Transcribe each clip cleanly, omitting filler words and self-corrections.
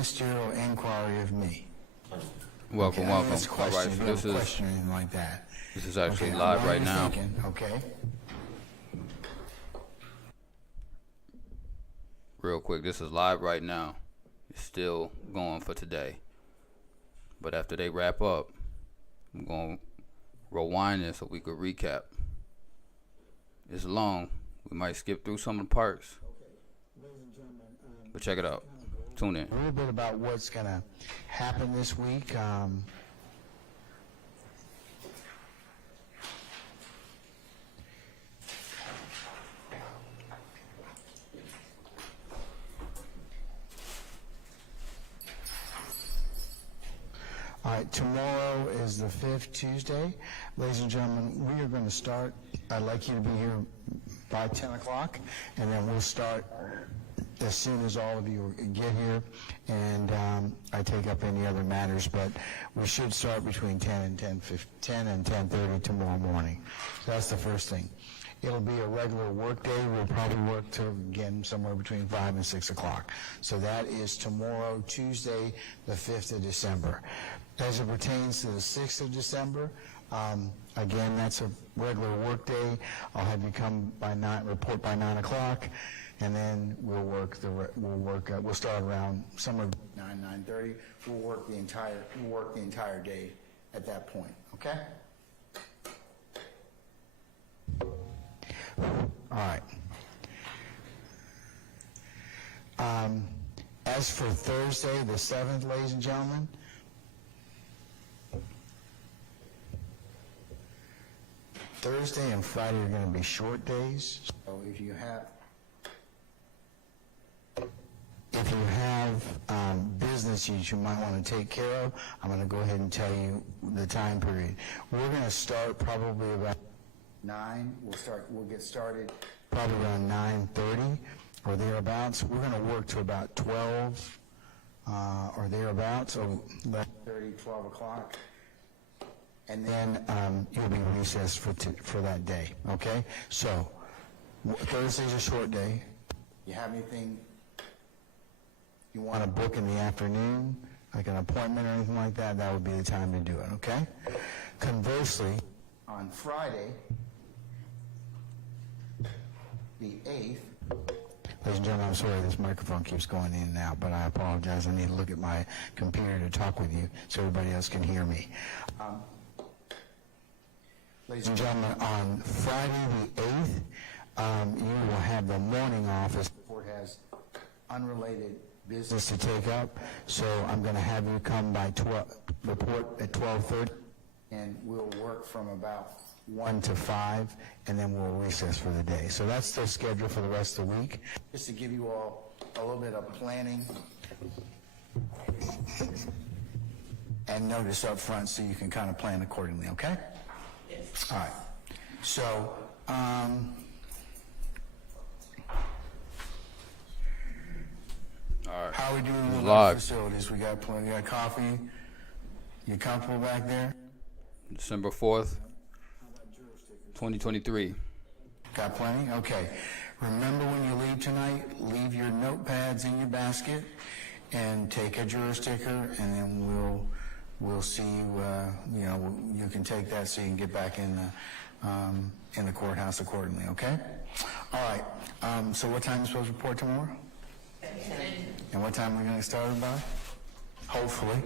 ministerial inquiry of me. Welcome, Okay, welcome. ask All questions, right, if so you have this a is question or anything like that. actually Okay, live while right you're now. thinking, okay. Real quick, this is live right now. It's still going for today. But after they wrap up, I'm going to rewind it so we could recap. It's long. We might skip through some of the parts. But check it out. Tune in. A little bit about what's going to happen this week. All right, tomorrow is the 5th Tuesday. Ladies and gentlemen, we are going to start. I'd like you to be here by 10 o'clock, and then we'll start as soon as all of you get here, and I take up any other matters, but we should start between 10 and 10:30 tomorrow morning. So that's the first thing. It'll be a regular work day. We'll probably work till, again, somewhere between 5 and 6 o'clock. So that is tomorrow, Tuesday, the 5th of December. As it pertains to the 6th of December, again, that's a regular work day. I'll have you come by 9, report by 9 o'clock, and then we'll start around somewhere 9:30. We'll work the entire day at that point. Okay? All right. As for Thursday, the 7th, ladies and gentlemen, Thursday and Friday are going to be short days. So if you have business you might want to take care of, I'm going to go ahead and tell you the time period. We're going to start probably about 9. We'll get started probably around 9:30 or thereabouts. We're going to work to about 12 or thereabouts, so 11:30, 12 o'clock. And then you'll be recessed for that day, okay? So Thursday's a short day. You have anything you want to book in the afternoon, like an appointment or anything like that, that would be the time to do it, okay? Conversely, on Friday, the 8th, ladies and gentlemen, I'm sorry this microphone keeps going in and out, but I apologize. I need to look at my computer to talk with you so everybody else can hear me. Ladies and gentlemen, on Friday the 8th, you will have the morning office. The board has unrelated business to take up, so I'm going to have you come by report at 12:30, and we'll work from about 1 to 5, and then we'll recess for the day. So that's the schedule for the rest of the week. Just to give you all a little bit of planning and notice up front so you can kind of plan accordingly, okay? All right. So, All right. how are we doing with our Live. facilities? We got plenty. We got coffee. You comfortable back there? December 4th, 2023. Got plenty? Okay. Remember when you leave tonight, leave your notepads in your basket and take a juror sticker, and then we'll see you, you can take that so you can get back in the courthouse accordingly, okay? All right. So what time are you supposed to report tomorrow? 10. And what time are we going to start by? Hopefully.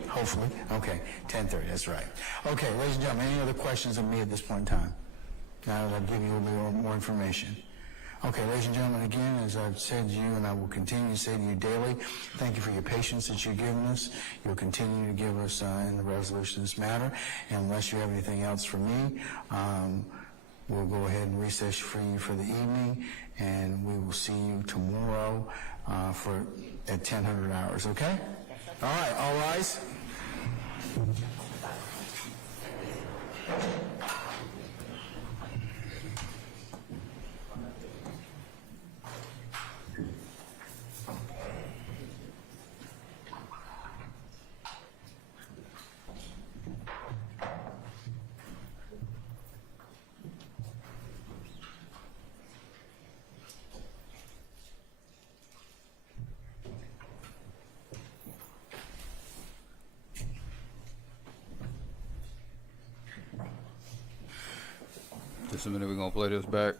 Okay, 10:30, that's right. Okay, ladies and gentlemen, any other questions of me at this point in time? Now that I've given you a little more information. Okay, ladies and gentlemen, again, as I've said to you, and I will continue to say to you daily, thank you for your patience that you've given us. You'll continue to give us in the resolution of this matter. And unless you have anything else for me, we'll go ahead and recess for you for the evening, and we will see you tomorrow at 10:00 hours, okay? All right, all rise. Just a minute, we're gonna play this back.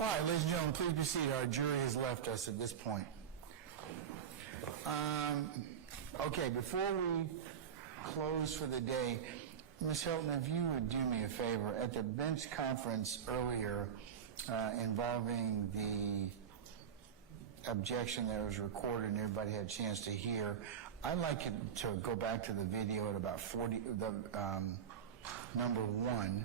All right, ladies and gentlemen, please be seated. Our jury has left us at this point. Okay, before we close for the day, Ms. Hilton, if you would do me a favor, at the bench conference earlier involving the objection that was recorded and everybody had a chance to hear, I'd like it to go back to the video at about 40, number 1.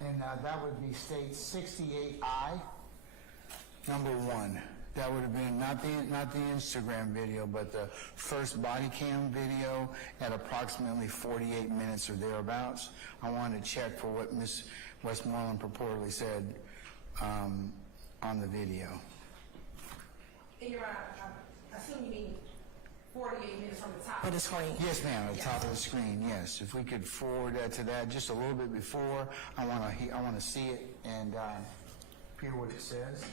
And that would be state 68I, number 1. That would have been not the Instagram video, but the first body cam video at approximately 48 minutes or thereabouts. I wanted to check for what Ms. Westmoreland purportedly said on the video. You're right. I assume you mean 48 minutes from the top of the screen. Yes, ma'am, at the top of the screen, yes. If we could forward that to that just a little bit before, I want to see it and hear what it says.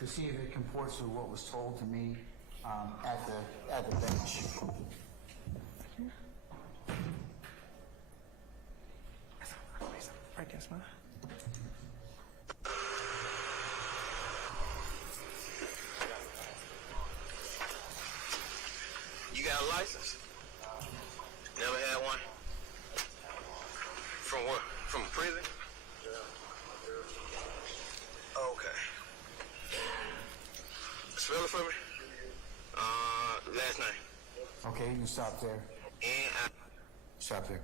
To see if it comports with what was told to me at the bench. Right, that's fine. You got a license? Never had one? From what? From prison? Okay. Spell it for me. Last name. Okay, you can stop there. Stop there.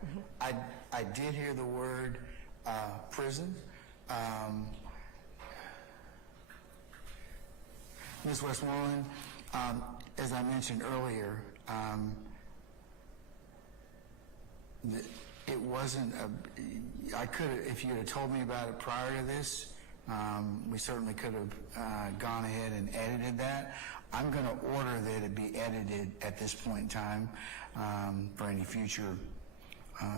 I did hear the word prison. Ms. Westmoreland, as I mentioned earlier, it wasn't I could have, if you had told me about it prior to this, we certainly could have gone ahead and edited that. I'm going to order that it be edited at this point in time for any future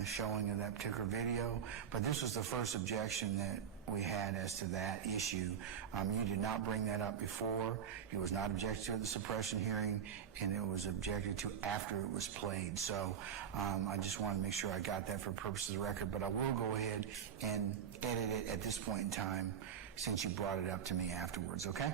showing of that particular video. But this was the first objection that we had as to that issue. You did not bring that up before. It was not objected to at the suppression hearing, and it was objected to after it was played. So I just wanted to make sure I got that for purposes of the record. But I will go ahead and edit it at this point in time since you brought it up to me afterwards, okay?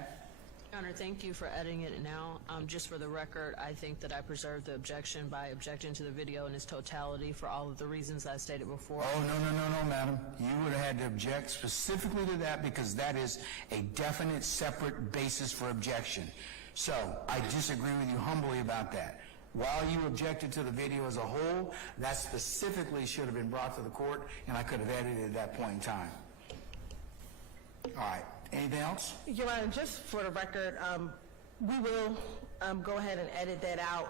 Your Honor, thank you for editing it now. Just for the record, I think that I preserved the objection by objecting to the video in its totality for all of the reasons I stated before. Oh, no, madam. You would have had to object specifically to that because that is a definite separate basis for objection. So I disagree with you humbly about that. While you objected to the video as a whole, that specifically should have been brought to the court, and I could have edited it at that point in time. All right. Anything else? Your Honor, just for the record, we will go ahead and edit that out.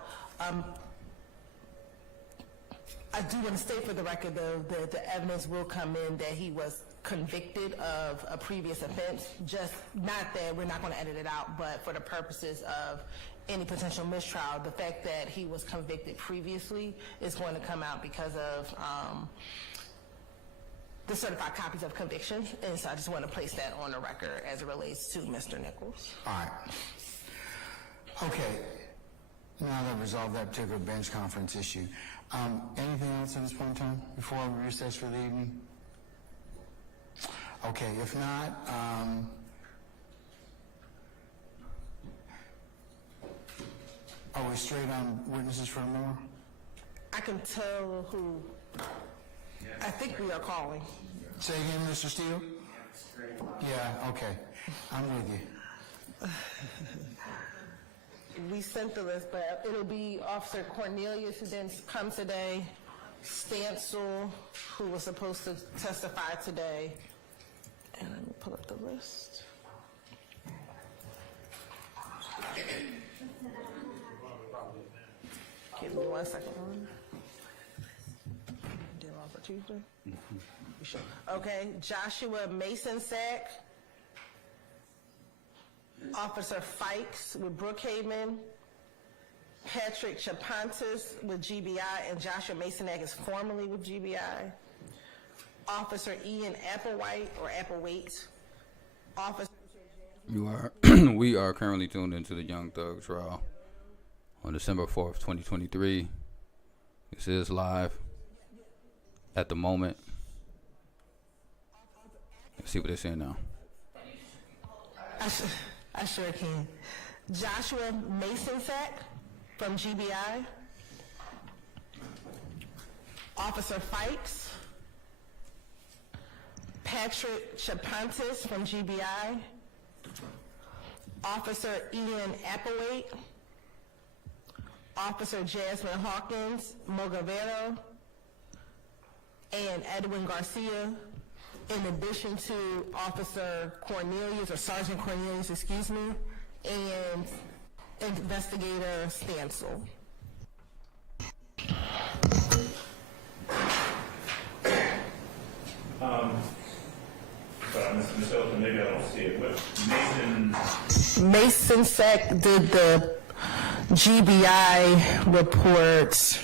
I do want to state for the record, though, that the evidence will come in that he was convicted of a previous offense. Just not that we're not going to edit it out, but for the purposes of any potential mistrial, the fact that he was convicted previously is going to come out because of the certified copies of conviction, and so I just want to place that on the record as it relates to Mr. Nichols. All right. Okay. Now that I've resolved that particular bench conference issue, anything else at this point in time before we recess for the evening? Okay, if not, are we straight on witnesses for more? I can tell who I think we are calling. Say again, Mr. Steele? Yeah, okay. I'm with you. We sent the list, but it'll be Officer Cornelius who then comes today, Stancil, who was supposed to testify today. And let me pull up the list. Give me 1 second. Deal on for Tuesday? You sure? Okay, Joshua Mason-Sack, Officer Fikes with Brookhaven, Patrick Chapontis with GBI, and Joshua Mason-Sack is formerly with GBI. Officer Ian Applewhite, Officer... We are currently tuned into the Young Thug trial on December 4th, 2023. This is live at the moment. Let's see what they're saying now. I sure can. Joshua Mason-Sack from GBI. Officer Fikes. Patrick Chapontis from GBI. Officer Ian Applewhite. Officer Jasmine Hawkins Mogavero. And Edwin Garcia, in addition to Officer Cornelius, or Sergeant Cornelius, excuse me, and Investigator Stancil. Sorry, Mr. Hilton, maybe I don't see it, but Mason-Sack did the GBI report,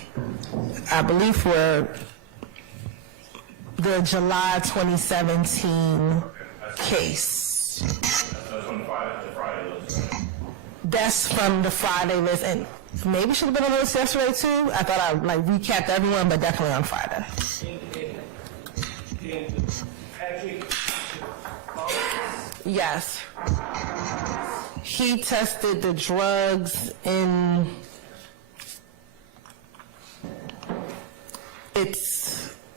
I believe, for the July 2017 case. That's on the Friday list, right? That's from the Friday list, and maybe should have been on the list yesterday too. I thought I recapped everyone, but definitely on Friday. Yes. He tested the drugs in...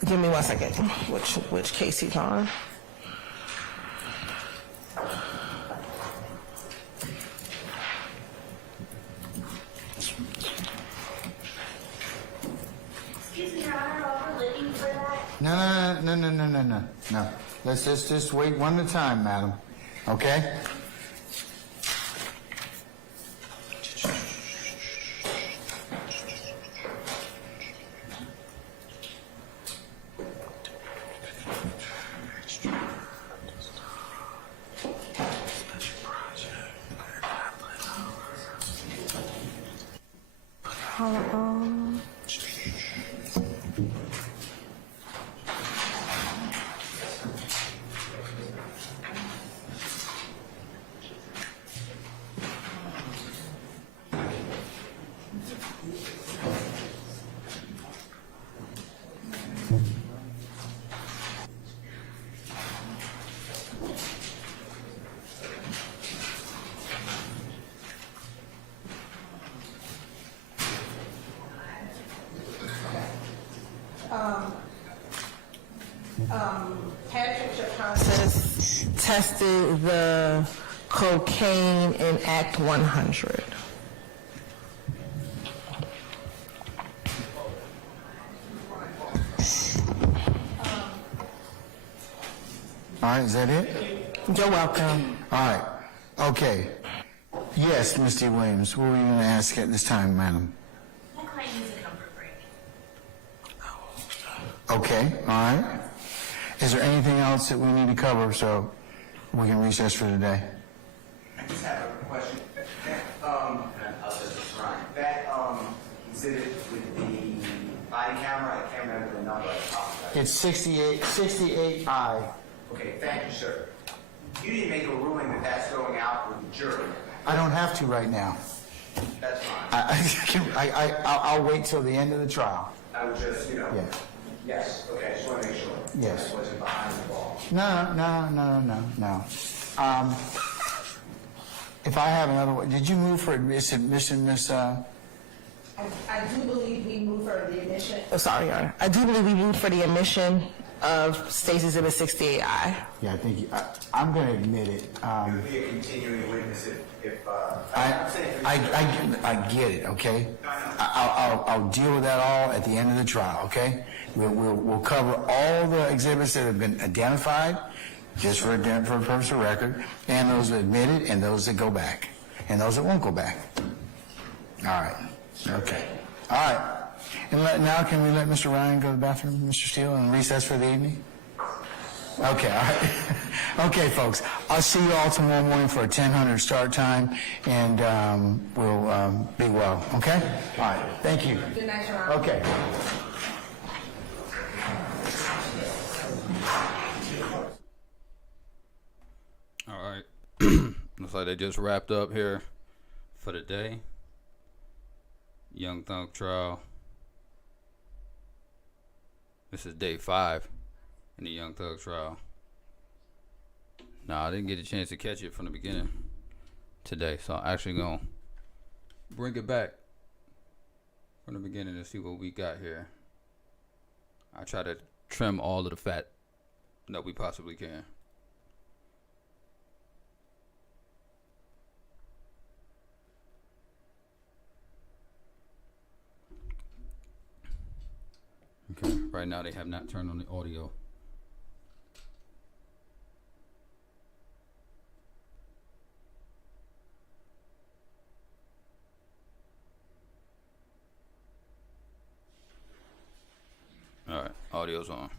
Give me 1 second. Which case he's on? Excuse me, Your Honor, while we're looking for that. No. Let's just wait one at a time, madam. Okay? Patrick Chapontis tested the cocaine in Act 100. All right, is that it? You're welcome. All right. Okay. Yes, Misty Williams, what were you going to ask at this time, madam? My client needs a comfort break. Okay, all right. Is there anything else that we need to cover so we can recess for today? I just have a question. That exhibit with the body camera, I can't remember the number I talked about. It's 68I. Okay, thank you, sir. You didn't make a ruling that that's going out with the jury. I don't have to right now. That's fine. I'll wait till the end of the trial. I would just, Yeah. Yes, okay, just want to make sure. Yes. I wasn't behind the ball. No. If I have another one, did you move for admission, Miss? I do believe we moved for the admission. Oh, sorry, Your Honor. I do believe we moved for the admission of State's Exhibit 68I. Yeah, I think I'm going to admit it. You'll be a continuing witness if I get it, okay? I'll deal with that all at the end of the trial, okay? We'll cover all the exhibits that have been identified, just for purpose of record, and those admitted, and those that go back, and those that won't go back. All right, okay. All right. And now can we let Mr. Ryan go to the bathroom, Mr. Steele, and recess for the evening? Okay, all right. Okay, folks, I'll see you all tomorrow morning for a 10:00 start time, and we'll be well, okay? All right, thank you. Good night, Your Honor. Okay. All right. Looks like they just wrapped up here for the day. Young Thug trial. This is day 5 in the Young Thug trial. Nah, I didn't get a chance to catch it from the beginning today, so I'm actually gonna bring it back from the beginning and see what we got here. I try to trim all of the fat that we possibly can. Okay, right now they have not turned on the audio. All right, audio's on.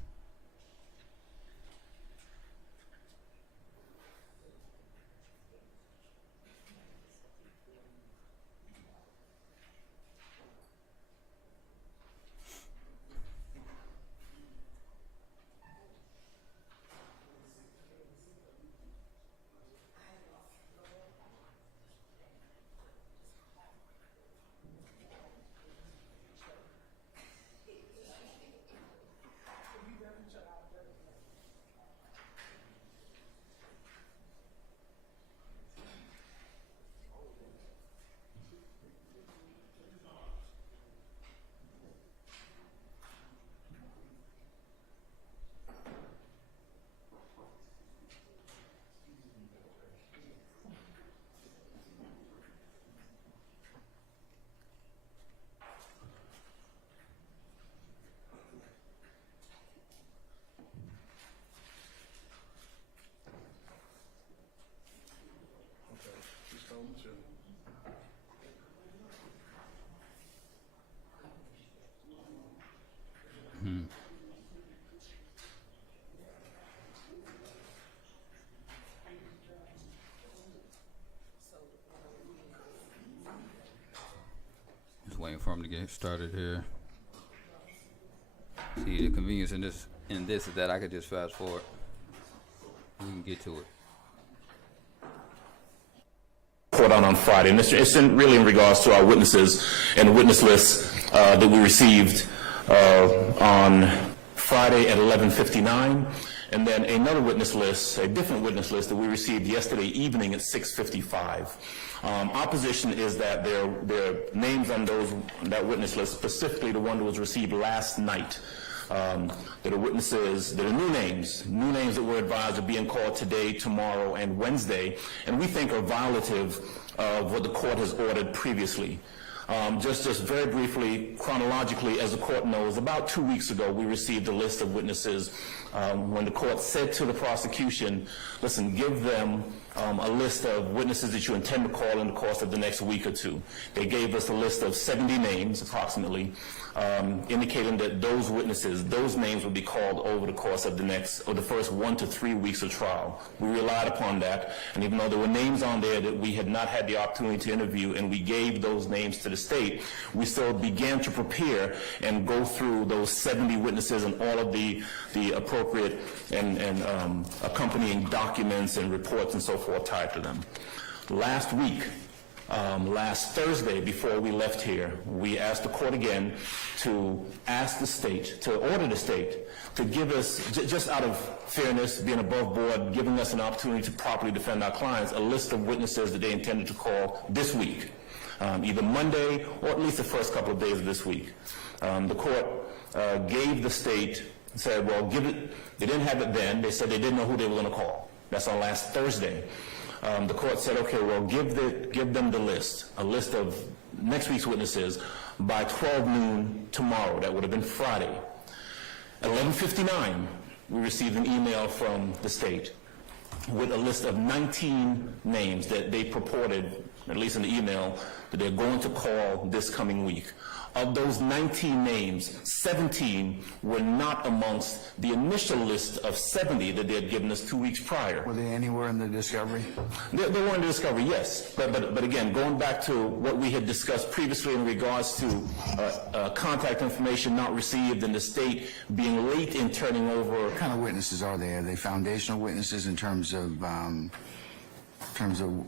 Just waiting for him to get started here. See, the convenience in this is that I could just fast forward. We can get to it. Report on Friday, and it's really in regards to our witnesses and the witness list that we received on Friday at 11:59, and then another witness list, a different witness list that we received yesterday evening at 6:55. Our position is that there are names on that witness list, specifically the one that was received last night. There are witnesses, there are new names that were advised are being called today, tomorrow, and Wednesday, and we think are violative of what the court has ordered previously. Just very briefly, chronologically, as the court knows, about 2 weeks ago, we received a list of witnesses when the court said to the prosecution, listen, give them a list of witnesses that you intend to call in the course of the next week or two. They gave us a list of 70 names, approximately, indicating that those witnesses, those names would be called over the course of the first 1 to 3 weeks of trial. We relied upon that, and even though there were names on there that we had not had the opportunity to interview, and we gave those names to the state, we still began to prepare and go through those 70 witnesses and all of the appropriate and accompanying documents and reports and so forth tied to them. Last week, last Thursday, before we left here, we asked the court again to ask the state, to order the state to give us, just out of fairness, being above board, giving us an opportunity to properly defend our clients, a list of witnesses that they intended to call this week, either Monday or at least the first couple of days of this week. The court gave the state, said, well, give it, they didn't have it then, they said they didn't know who they were going to call. That's on last Thursday. The court said, okay, well, give them the list, a list of next week's witnesses by 12 noon tomorrow. That would have been Friday. At 11:59, we received an email from the state with a list of 19 names that they purported, at least in the email, that they're going to call this coming week. Of those 19 names, 17 were not amongst the initial list of 70 that they had given us 2 weeks prior. Were they anywhere in the discovery? They were in the discovery, yes. But again, going back to what we had discussed previously in regards to contact information not received and the state being late in turning over. What kind of witnesses are they? Are they foundational witnesses in terms of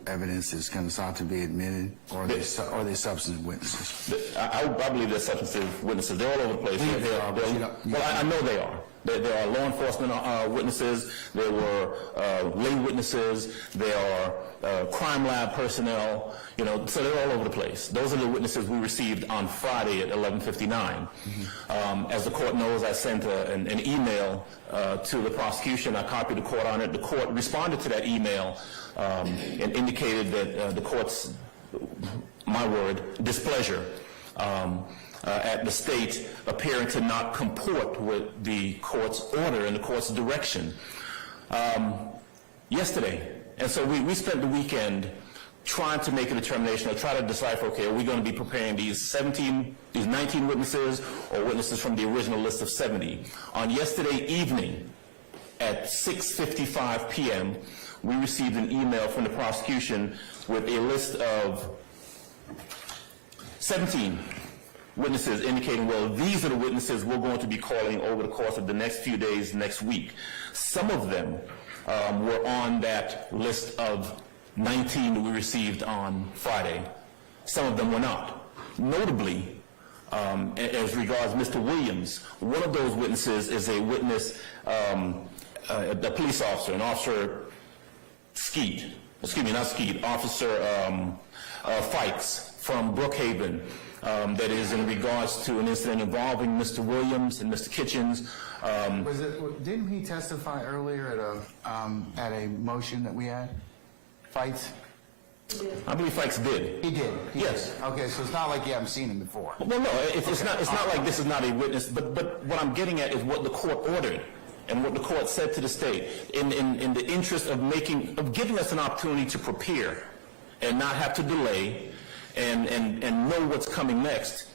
evidence that's going to sought to be admitted, or are they substantive witnesses? I believe they're substantive witnesses. They're all over the place. Well, I know they are. There are law enforcement witnesses. There were lay witnesses. There are crime lab personnel. So they're all over the place. Those are the witnesses we received on Friday at 11:59. As the court knows, I sent an email to the prosecution. I copied the court on it. The court responded to that email and indicated that the court's, my word, displeasure at the state appearing to not comport with the court's order and the court's direction yesterday. And so we spent the weekend trying to make a determination or try to decipher, okay, are we going to be preparing these 19 witnesses or witnesses from the original list of 70? On yesterday evening at 6:55 p.m., we received an email from the prosecution with a list of 17 witnesses indicating, well, these are the witnesses we're going to be calling over the course of the next few days, next week. Some of them were on that list of 19 that we received on Friday. Some of them were not. Notably, as regards Mr. Williams, one of those witnesses is a witness, a police officer, an officer Skeet, Officer Fikes from Brookhaven, that is in regards to an incident involving Mr. Williams and Mr. Kitchens. Didn't he testify earlier at a motion that we had? Fights? I believe Fikes did. He did? Yes. Okay, so it's not like you haven't seen him before. Well, no, it's not like this is not a witness, but what I'm getting at is what the court ordered and what the court said to the state in the interest of giving us an opportunity to prepare and not have to delay and know what's coming next.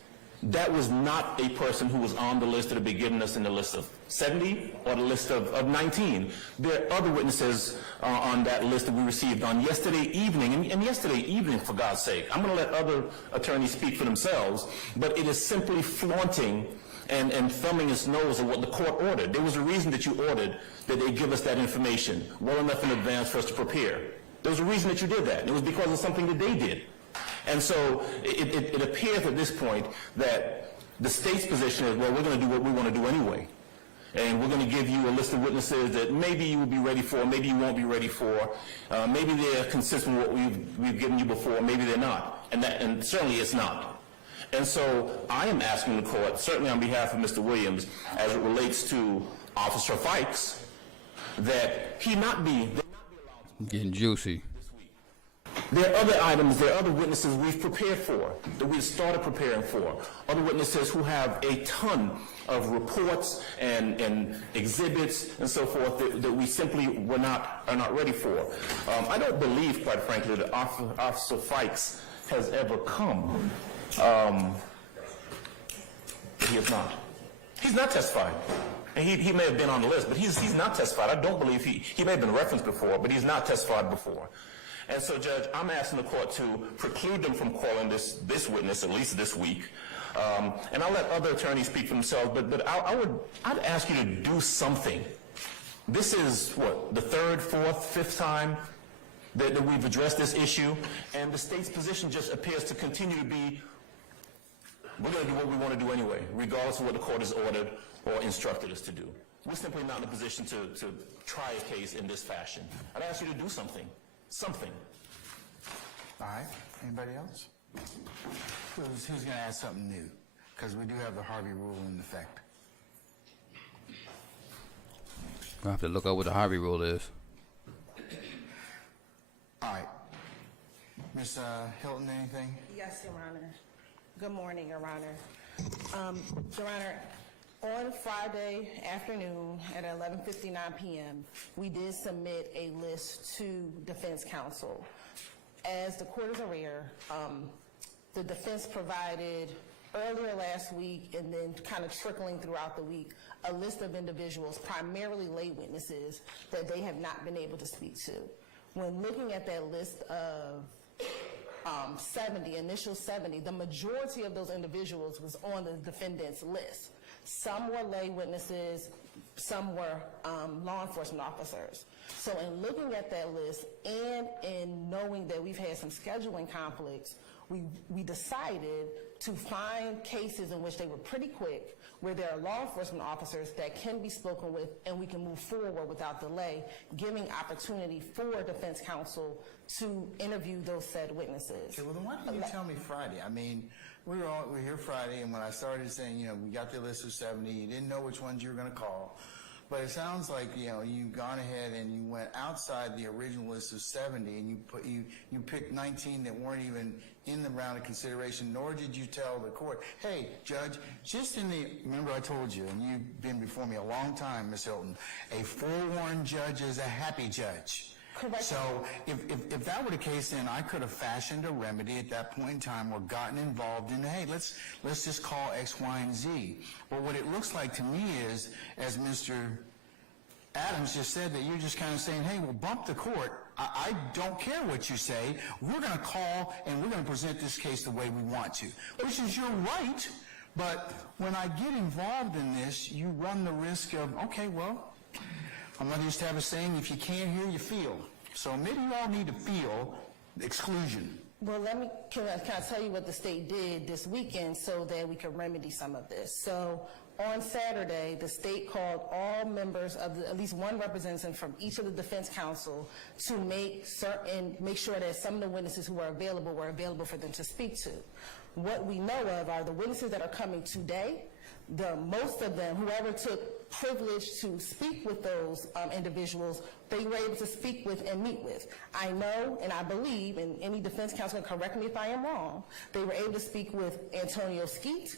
That was not a person who was on the list that had been given us in the list of 70 or the list of 19. There are other witnesses on that list that we received on yesterday evening. And yesterday evening, for God's sake, I'm going to let other attorneys speak for themselves, but it is simply flaunting and thumbing its nose at what the court ordered. There was a reason that you ordered that they give us that information well enough in advance for us to prepare. There was a reason that you did that. It was because of something that they did. And so it appears at this point that the state's position is, well, we're going to do what we want to do anyway. And we're going to give you a list of witnesses that maybe you will be ready for, maybe you won't be ready for. Maybe they're consistent with what we've given you before, maybe they're not. And certainly it's not. And so I am asking the court, certainly on behalf of Mr. Williams, as it relates to Officer Fikes, that he not be allowed to Getting juicy. There are other items, there are other witnesses we've prepared for, that we've started preparing for. Other witnesses who have a ton of reports and exhibits and so forth that we simply are not ready for. I don't believe, quite frankly, that Officer Fikes has ever come. He has not. He's not testified. And he may have been on the list, but he's not testified. I don't believe he may have been referenced before, but he's not testified before. And so, Judge, I'm asking the court to preclude them from calling this witness at least this week. And I'll let other attorneys speak for themselves, but I'd ask you to do something. This is, what, the third, fourth, fifth time that we've addressed this issue, and the state's position just appears to continue to be, we're going to do what we want to do anyway, regardless of what the court has ordered or instructed us to do. We're simply not in a position to try a case in this fashion. I'd ask you to do something. Something. All right, anybody else? Who's going to add something new? Because we do have the Harvey rule in effect. I'll have to look up what the Harvey rule is. All right. Ms. Hilton, anything? Yes, Your Honor. Good morning, Your Honor. Your Honor, on Friday afternoon at 11:59 p.m., we did submit a list to defense counsel. As the court is aware, the defense provided earlier last week and then kind of trickling throughout the week a list of individuals, primarily lay witnesses, that they have not been able to speak to. When looking at that list of 70, initial 70, the majority of those individuals was on the defendant's list. Some were lay witnesses, some were law enforcement officers. So in looking at that list and in knowing that we've had some scheduling conflicts, we decided to find cases in which they were pretty quick, where there are law enforcement officers that can be spoken with and we can move forward without delay, giving opportunity for defense counsel to interview those said witnesses. Okay, well, then why didn't you tell me Friday? I mean, we were here Friday, and when I started saying, you know, we got the list of 70, you didn't know which ones you were going to call. But it sounds like, you know, you've gone ahead and you went outside the original list of 70 and you picked 19 that weren't even in the round of consideration, nor did you tell the court, hey, Judge, just in the, remember I told you, and you've been before me a long time, Ms. Hilton, a forewarned judge is a happy judge. Correct. So if that were the case, then I could have fashioned a remedy at that point in time or gotten involved in, hey, let's just call X, Y, and Z. But what it looks like to me is, as Mr. Adams just said, that you're just kind of saying, hey, we'll bump the court. I don't care what you say. We're going to call and we're going to present this case the way we want to, which is your right. But when I get involved in this, you run the risk of, okay, well, I'm going to just have a saying, if you can't hear, you feel. So maybe you all need to feel exclusion. Well, can I tell you what the state did this weekend so that we can remedy some of this? So on Saturday, the state called all members of at least one representative from each of the defense counsel to make sure that some of the witnesses who were available for them to speak to. What we know of are the witnesses that are coming today. Most of them, whoever took privilege to speak with those individuals, they were able to speak with and meet with. I know and I believe, and any defense counsel can correct me if I am wrong, they were able to speak with Antonio Skeet,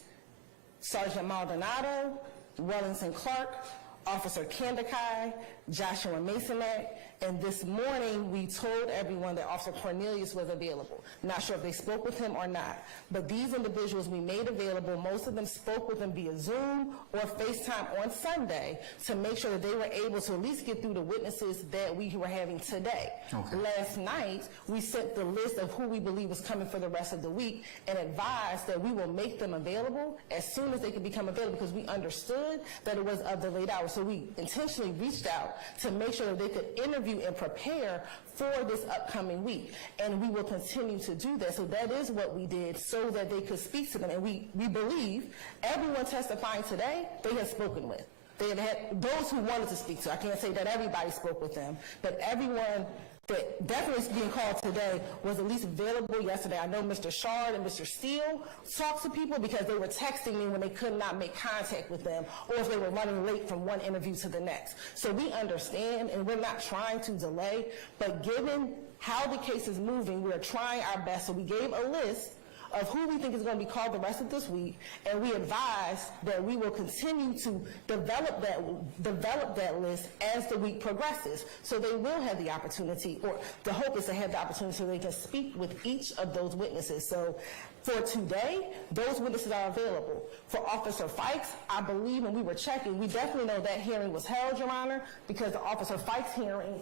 Sergeant Maldonado, Wellington Clark, Officer Kandakai, Joshua Masonek, and this morning we told everyone that Officer Cornelius was available. Not sure if they spoke with him or not, but these individuals we made available, most of them spoke with him via Zoom or FaceTime on Sunday to make sure that they were able to at least get through the witnesses that we were having today. Okay. Last night, we sent the list of who we believe was coming for the rest of the week and advised that we will make them available as soon as they can become available, because we understood that it was of the late hours. So we intentionally reached out to make sure that they could interview and prepare for this upcoming week. And we will continue to do that. So that is what we did so that they could speak to them. And we believe everyone testifying today, they had spoken with. They had those who wanted to speak to. I can't say that everybody spoke with them, but everyone that definitely is being called today was at least available yesterday. I know Mr. Shard and Mr. Steele talked to people because they were texting me when they could not make contact with them or if they were running late from one interview to the next. So we understand, and we're not trying to delay, but given how the case is moving, we're trying our best. So we gave a list of who we think is going to be called the rest of this week, and we advise that we will continue to develop that list as the week progresses. So they will have the opportunity, or the hope is to have the opportunity so they can speak with each of those witnesses. So for today, those witnesses are available. For Officer Fikes, I believe when we were checking, we definitely know that hearing was held, Your Honor, because the Officer Fikes hearing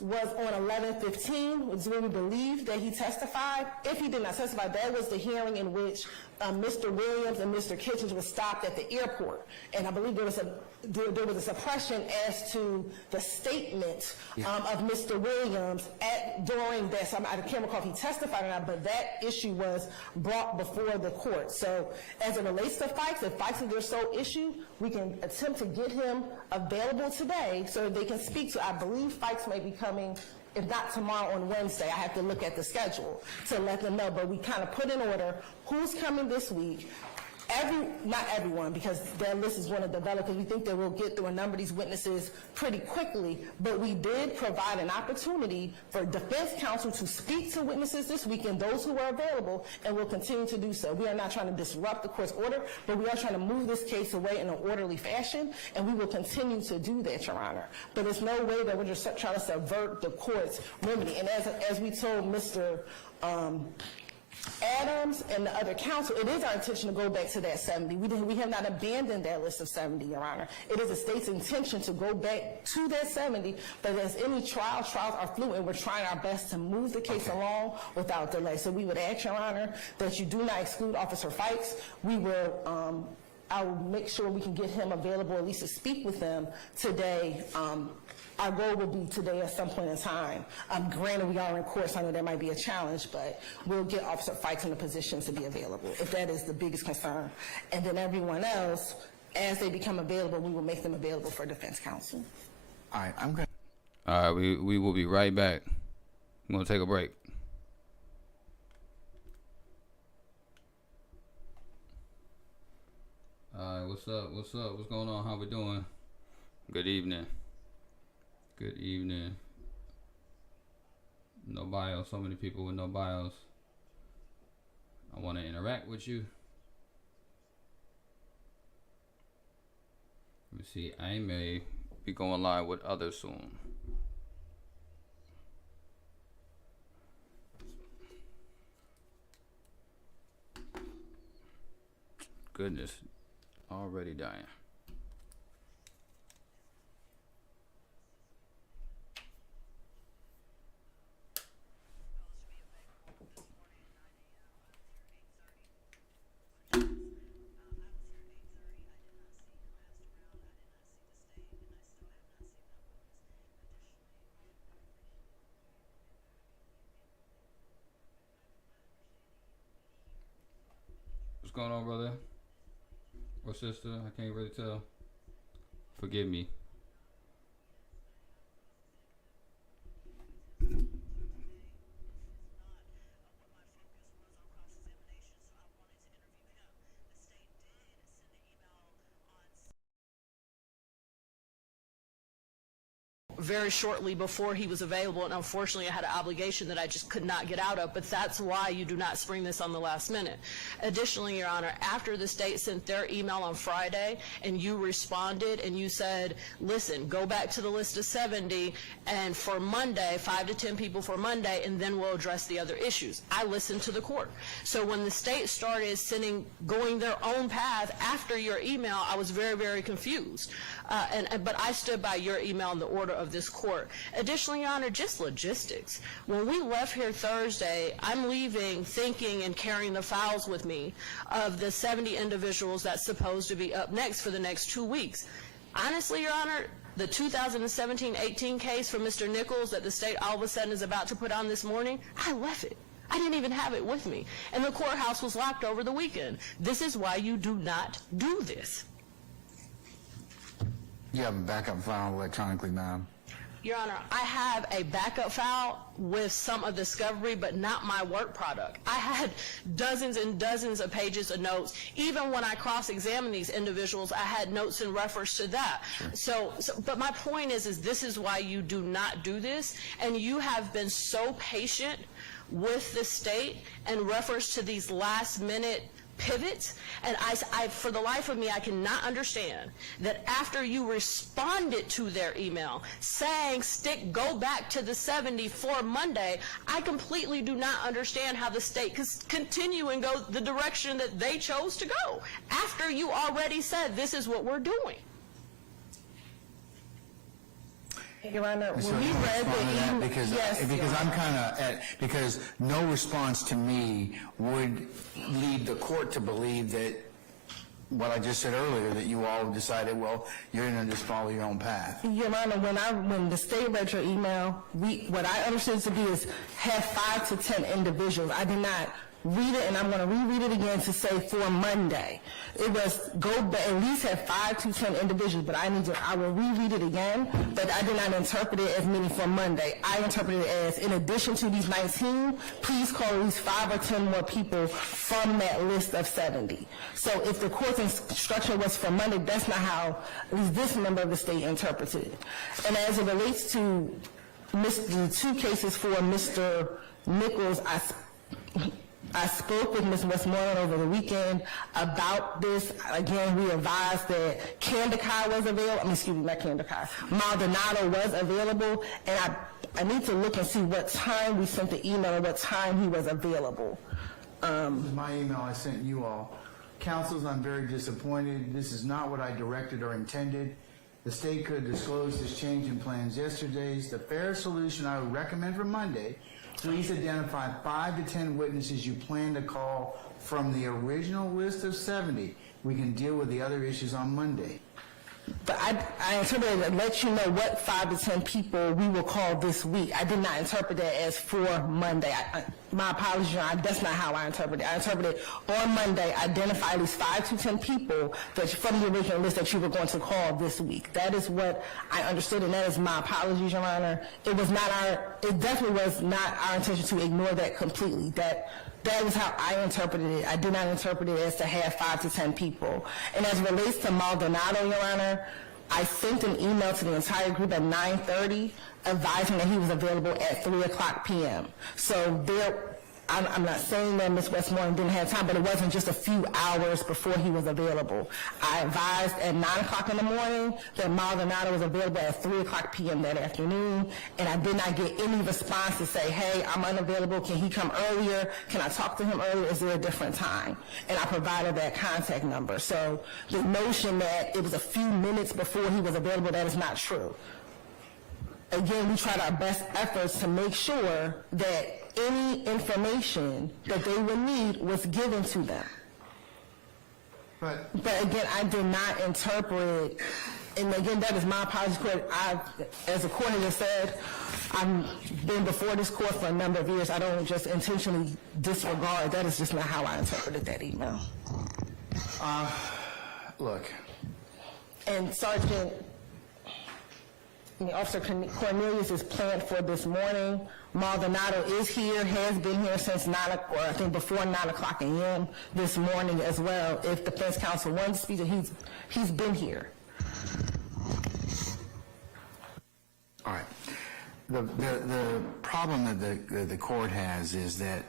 was on 11/15, which is when we believe that he testified. If he did not testify, that was the hearing in which Mr. Williams and Mr. Kitchens were stopped at the airport. And I believe there was a suppression as to the statement of Mr. Williams during that. So I can't recall if he testified or not, but that issue was brought before the court. So as it relates to Fikes, if Fikes is their sole issue, we can attempt to get him available today so they can speak to. I believe Fikes may be coming, if not tomorrow, on Wednesday. I have to look at the schedule to let them know. But we kind of put in order who's coming this week, not everyone, because that list is going to develop, because we think that we'll get through a number of these witnesses pretty quickly, but we did provide an opportunity for defense counsel to speak to witnesses this weekend, those who are available, and will continue to do so. We are not trying to disrupt the court's order, but we are trying to move this case away in an orderly fashion, and we will continue to do that, Your Honor. But there's no way that we're just trying to subvert the court's remedy. And as we told Mr. Adams and the other counsel, it is our intention to go back to that 70. We have not abandoned that list of 70, Your Honor. It is the state's intention to go back to that 70, but as any trials are fluid, we're trying our best to move the case along without delay. So we would ask, Your Honor, that you do not exclude Officer Fikes. We will, I will make sure we can get him available at least to speak with them today. Our goal will be today at some point in time. Granted, we are in court, so I know that might be a challenge, but we'll get Officer Fikes in a position to be available, if that is the biggest concern. And then everyone else, as they become available, we will make them available for defense counsel. All right, I'm good. All right, we will be right back. I'm going to take a break. All right, what's up? What's up? What's going on? How we doing? Good evening. Good evening. No bios. So many people with no bios. I want to interact with you. Let me see. I may be going live with others soon. Goodness. Already dying. What's going on, brother? Or sister? I can't really tell. Forgive me. Very shortly before he was available, and unfortunately I had an obligation that I just could not get out of, but that's why you do not spring this on the last minute. Additionally, Your Honor, after the state sent their email on Friday and you responded and you said, listen, go back to the list of 70 and for Monday, 5 to 10 people for Monday, and then we'll address the other issues. I listened to the court. So when the state started going their own path after your email, I was very, very confused. But I stood by your email in the order of this court. Additionally, Your Honor, just logistics. When we left here Thursday, I'm leaving thinking and carrying the files with me of the 70 individuals that's supposed to be up next for the next 2 weeks. Honestly, Your Honor, the 2017-18 case for Mr. Nichols that the state all of a sudden is about to put on this morning, I left it. I didn't even have it with me. And the courthouse was locked over the weekend. This is why you do not do this. You have a backup file electronically, ma'am. Your Honor, I have a backup file with some of discovery, but not my work product. I had dozens and dozens of pages of notes. Even when I cross-examined these individuals, I had notes in reference to that. Sure. But my point is this is why you do not do this, and you have been so patient with the state in reference to these last-minute pivots, and I, for the life of me, I cannot understand that after you responded to their email saying go back to the 70 for Monday, I completely do not understand how the state could continue and go the direction that they chose to go after you already said this is what we're doing. Your Honor, So when we you read respond to the that email, because yes, Your because I'm Honor. kind of because no response to me would lead the court to believe that what I just said earlier, that you all decided, well, you're going to just follow your own path. Your Honor, when the state read your email, what I understood to be is have 5 to 10 individuals. I did not read it, and I'm going to reread it again to say for Monday. It was go back, at least have 5 to 10 individuals, but I will reread it again, but I did not interpret it as meaning for Monday. I interpreted it as, in addition to these 19, please call at least 5 or 10 more people from that list of 70. So if the court's instruction was for Monday, that's not how at least this member of the state interpreted it. And as it relates to the 2 cases for Mr. Nichols, I spoke with Ms. Westmoreland over the weekend about this. Again, we advised that Kandakar was available, Maldonado was available, and I need to look and see what time we sent the email and what time he was available. This is my email I sent you all. Councils, I'm very disappointed. This is not what I directed or intended. The state could disclose this change in plans yesterday. The fair solution I would recommend for Monday, please identify 5 to 10 witnesses you plan to call from the original list of 70. We can deal with the other issues on Monday. But I interpreted it to let you know what 5 to 10 people we will call this week. I did not interpret that as for Monday. My apologies, Your Honor, that's not how I interpreted it. I interpreted on Monday, identify at least 5 to 10 people that from the original list that you were going to call this week. That is what I understood, and that is my apologies, Your Honor. It definitely was not our intention to ignore that completely. That was how I interpreted it. I did not interpret it as to have 5 to 10 people. And as it relates to Maldonado, Your Honor, I sent an email to the entire group at 9:30 advising that he was available at 3:00 p.m. So I'm not saying that Ms. Westmoreland didn't have time, but it wasn't just a few hours before he was available. I advised at 9:00 in the morning that Maldonado was available at 3:00 p.m. that afternoon, and I did not get any response to say, hey, I'm unavailable, can he come earlier? Can I talk to him earlier? Is there a different time? And I provided that contact number. So the notion that it was a few minutes before he was available, that is not true. Again, we tried our best efforts to make sure that any information that they would need was given to them. But But again, I did not interpret, and again, that is my apologies, court. As the court has said, I've been before this court for a number of years. I don't just intentionally disregard. That is just not how I interpreted that email. look, And Sergeant, Officer Cornelius is planned for this morning. Maldonado is here, has been here since 9 o'clock, or I think before 9:00 a.m. this morning as well. If the defense counsel wants to speak, he's been here. all right. The problem that the court has is that,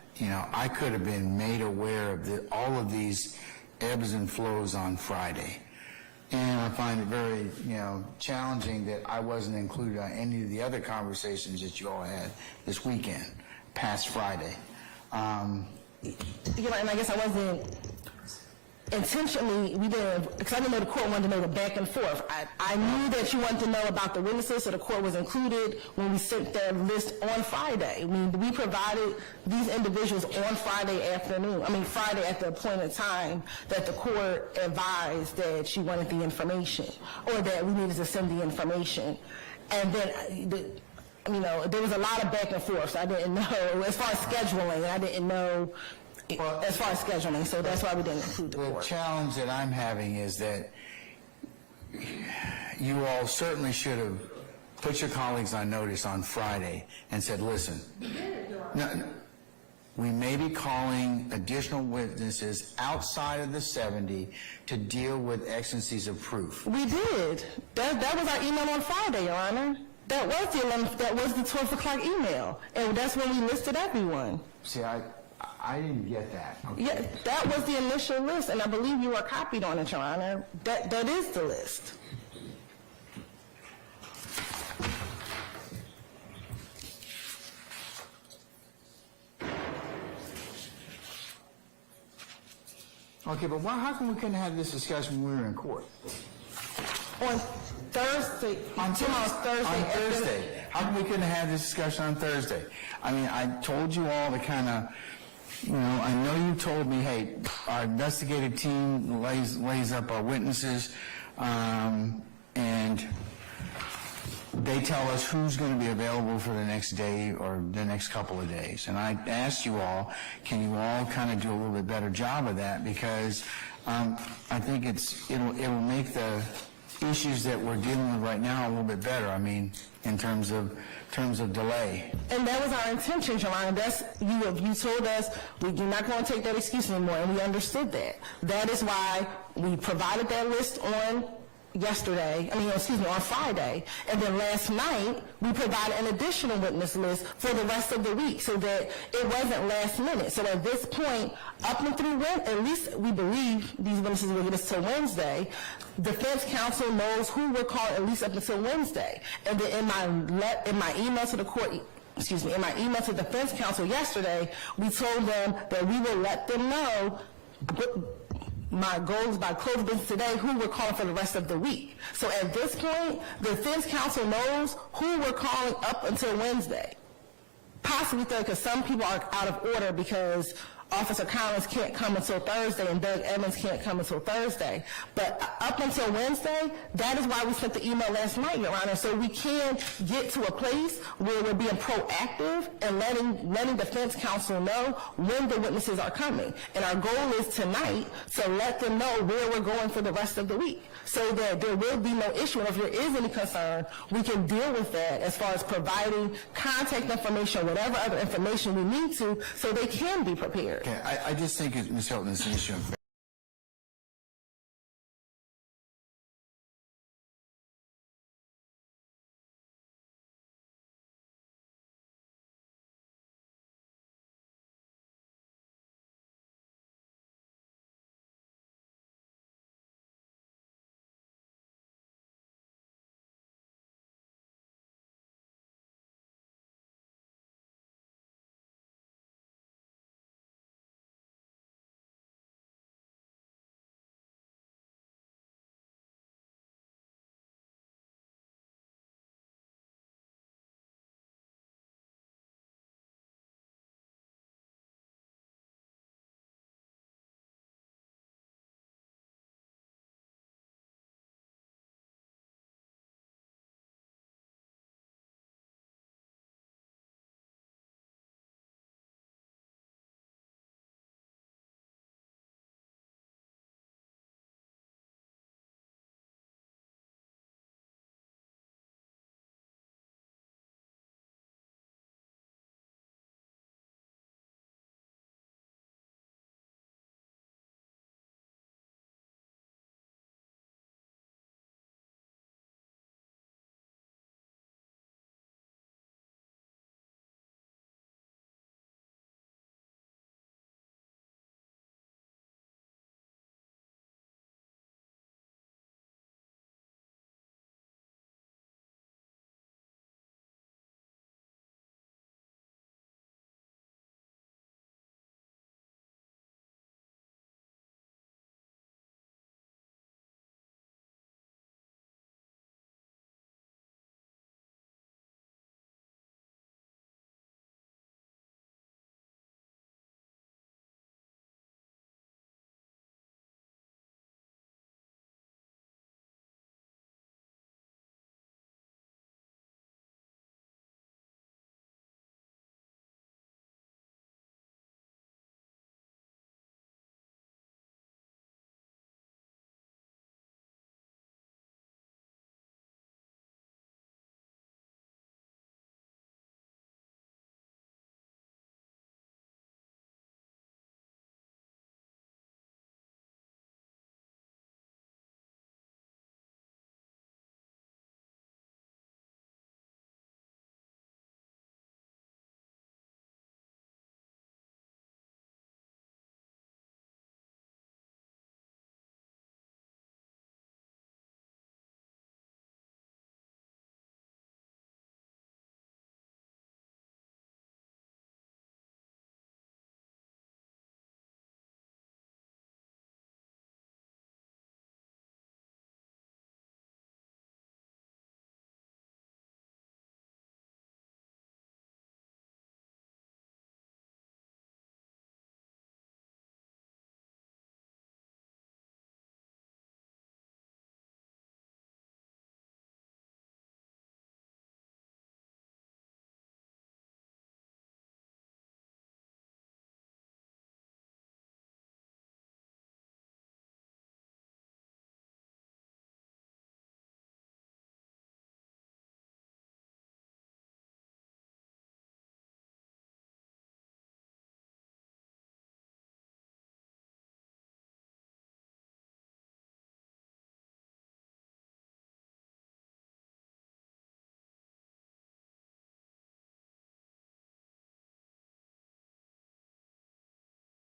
I could have been made aware of all of these ebbs and flows on Friday. And I find it very, challenging that I wasn't included on any of the other conversations that you all had this weekend, past Friday. And I guess I wasn't intentionally, because I didn't know the court wanted to know the back and forth. I knew that you wanted to know about the witnesses, so the court was included when we sent their list on Friday. We provided these individuals on Friday at the appointed time that the court advised that she wanted the information, or that we needed to send the information. And then, there was a lot of back and forth, so I didn't know, as far as scheduling, I didn't know, as far as scheduling, so that's why we didn't include the court. The challenge that I'm having is that you all certainly should have put your colleagues on notice on Friday and said, listen, no, we may be calling additional witnesses outside of the 70 to deal with exigencies of proof. We did. That was our email on Friday, Your Honor. That was the 12 o'clock email, and that's when we listed everyone. See, I didn't get that. Okay. Yeah, that was the initial list, and I believe you were copied on it, Your Honor. That is the list. Okay, but how come we couldn't have this discussion when we were in court? On Thursday. On Thursday. How come we couldn't have this discussion on Thursday? I told you all to kind of, I know you told me, hey, our investigative team lays up our witnesses, and they tell us who's going to be available for the next day or the next couple of days. And I asked you all, can you all kind of do a little bit better job of that? Because I think it'll make the issues that we're dealing with right now a little bit better. I mean, in terms of delay. And that was our intention, Your Honor. You told us we're not going to take that excuse anymore, and we understood that. That is why we provided that list on on Friday, and then last night we provided an additional witness list for the rest of the week so that it wasn't last minute. So at this point, up and through at least we believe these witnesses will get us till Wednesday. Defense counsel knows who we're calling at least up until Wednesday. And then in my email to the court, in my email to defense counsel yesterday, we told them that we will let them know my goals by close of business today, who we're calling for the rest of the week. So at this point, the defense counsel knows who we're calling up until Wednesday. Possibly because some people are out of order because Officer Collins can't come until Thursday and Doug Evans can't come until Thursday. But up until Wednesday, that is why we sent the email last night, Your Honor, so we can get to a place where we're being proactive and letting defense counsel know when the witnesses are coming. And our goal is tonight to let them know where we're going for the rest of the week so that there will be no issue. And if there is any concern, we can deal with that as far as providing contact information, whatever other information we need to, so they can be prepared. Okay, I just think, Ms. Hilton, it's an issue of